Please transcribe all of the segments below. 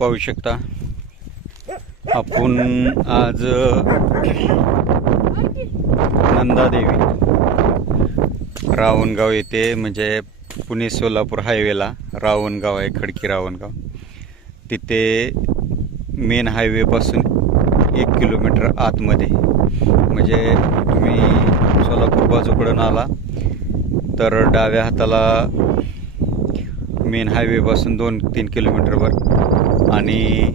पाहू शकता. आपण आज नंदादेवी रावणगाव येथे म्हणजे पुणे सोलापूर हायवेला रावणगाव आहे खडकी रावणगाव. तिथे मेन हायवेपासून एक किलोमीटर आतमध्ये. म्हणजे तुम्ही सोलापूर बाजूकडून आला तर डाव्या हाताला मेन हायवेपासून दोन तीन किलोमीटरवर. आणि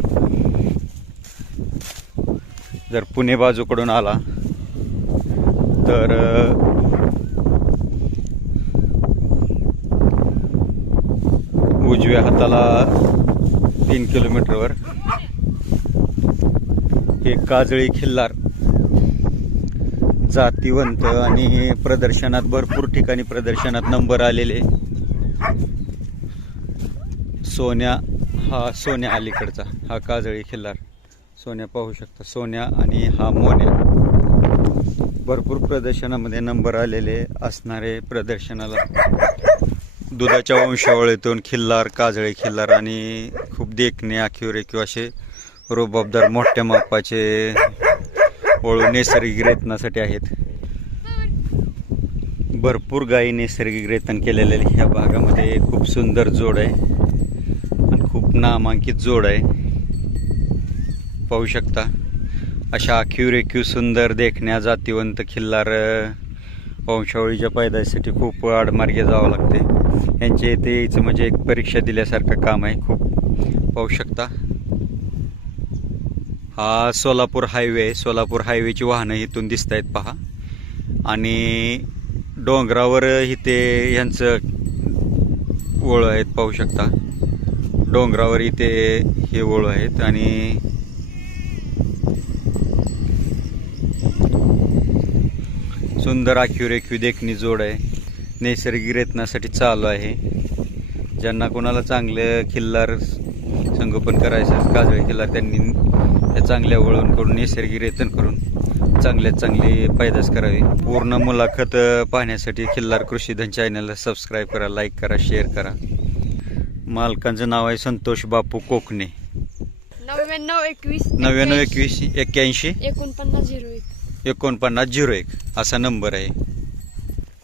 जर पुणे बाजूकडून आला तर उजव्या हाताला तीन किलोमीटरवर हे काजळी खिल्लार. जातीवंत आणि प्रदर्शनात भरपूर ठिकाणी प्रदर्शनात नंबर आलेले. सोन्या हा सोन्या अलीकडचा हा काजळी खिल्लार. सोन्या पाहू शकता सोन्या आणि हा मोन्या. भरपूर प्रदर्शनामध्ये नंबर आलेले असणारे प्रदर्शनाला. दुधाच्या वंशावळीतून खिल्लार काजळी खिल्लार आणि खूप देखणे आखिवरे किंवा असे रोबाबदार मोठ्या मापाचे वळू नैसर्गिक रेतनासाठी आहेत. भरपूर गायी नैसर्गिक रेतन केलेले ह्या भागामध्ये खूप सुंदर जोड आहे. नामांकित जोड आहे. पाहू शकता. अशा आखीव रेखीव सुंदर देखण्या जातीवंत खिल्लार वंशावळीच्या पैदाशीसाठी खूप आडमार्गे जावं लागते. यांचे इथे यायचं म्हणजे एक परीक्षा दिल्यासारखं काम आहे खूप. पाहू शकता. हा सोलापूर हायवे आहे. सोलापूर हायवेची वाहनं इथून दिसत आहेत पहा. आणि डोंगरावर इथे यांचं ओळ आहेत पाहू शकता. डोंगरावर इथे हे ओळ आहेत आणि सुंदर आखीव रेखीव देखणी जोड आहे. नैसर्गिक रत्नासाठी चालू आहे. ज्यांना कोणाला चांगलं खिल्लार संगोपन करायचं काजळे खिल्लार त्यांनी त्या चांगल्या वळण करून नैसर्गिक रेतन करून चांगल्यात चांगली पैदास करावी. पूर्ण मुलाखत पाहण्यासाठी खिल्लार कृषीधन चॅनलला सबस्क्राईब करा लाईक करा शेअर करा. मालकांचं नाव आहे संतोष बापू कोकणे. नव्याण्णव एकवीस नव्याण्णव एकवीस एक्क्याऐंशी एकोणपन्नास झिरो एक. एकोणपन्नास झिरो एक. असा नंबर आहे.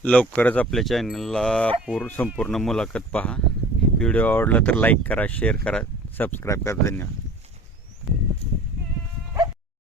लवकरच आपल्या चॅनलला पूर संपूर्ण मुलाखत पहा. व्हिडिओ आवडला तर लाईक करा शेअर करा सबस्क्राईब करा. धन्यवाद.